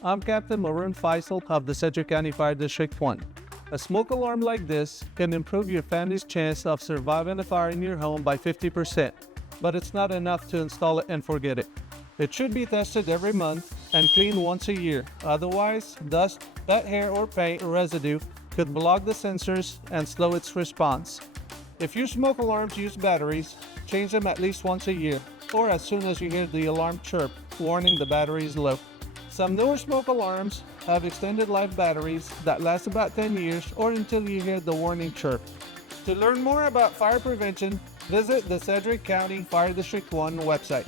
I'm Captain Maroon Faisal of the Sedgwick County Fire District 1. A smoke alarm like this can improve your family's chance of surviving a fire in your home by 50%, but it's not enough to install it and forget it. It should be tested every month and cleaned once a year. Otherwise, dust, pet hair, or paint residue could block the sensors and slow its response. If your smoke alarms use batteries, change them at least once a year, or as soon as you hear the alarm chirp, warning the battery is low. Some newer smoke alarms have extended life batteries that last about 10 years or until you hear the warning chirp. To learn more about fire prevention, visit the Sedgwick County Fire District 1 website.